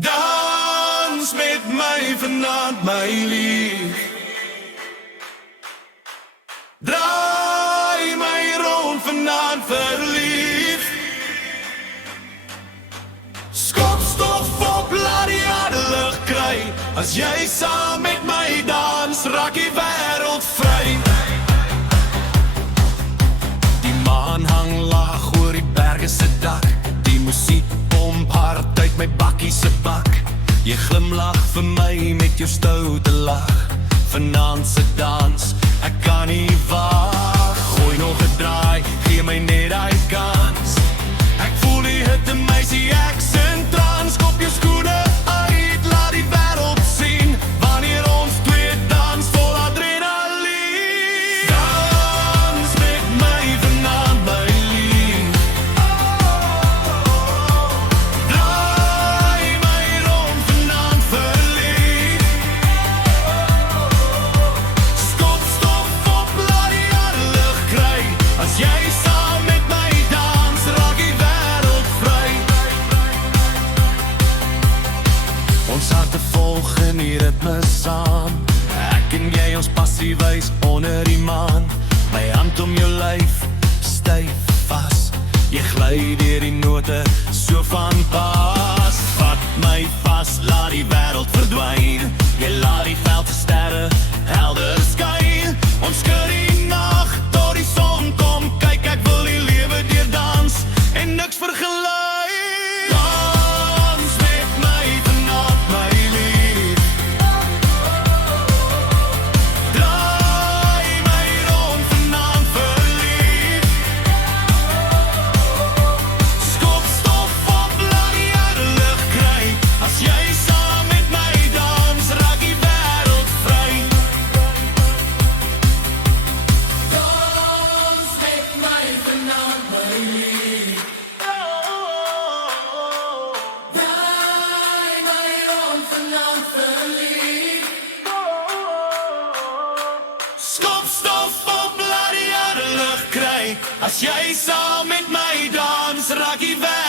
Dans met my vanaand, my lief. Draai my rond vanaand, verlief. Skop stof op, laat die harde lucht kry. As jy saam met my dans, raak die wêreld vry. Die maan hang laag oor die berge se dak. Die musiek pomp hard uit my bakkie se bak. Jy glimlag vir my met jou stoute lag. Vanaand se dans, ek kan nie wag. Gooi nog 'n draai, gee my net daai kans. Ek voel die hitte, meisie, ek sing trans. Kop jou skoene uit, laat die wêreld sien. Wanneer ons twee dans, vol adrenaline. Dans met my vanaand, my lief. Draai my rond vanaand, verlief. Skop stof op, laat die harde lucht kry. As jy saam met my dans, raak die wêreld vry. Ons harte volg in die ritme saam. Ek en jy ons passie wys onder die maan. My hand om jou lyf, styf vas. Jy gly deur die note, so van pas. Vat my vas, laat die wêreld verdwyn. Jy laat die veld se sterre helder skyn. Ons skud die nag tot die son kom. Kyk, ek wil die lewe deur dans en niks vergely. Dans met my vanaand, my lief. Draai my rond vanaand, verlief. Skop stof op, laat die harde lucht kry. As jy saam met my dans, raak die wêreld vry. Dans met my vanaand, my lief. Draai my rond vanaand, verlief. Skop stof op, laat die harde lucht kry. As jy saam met my dans, raak die wêreld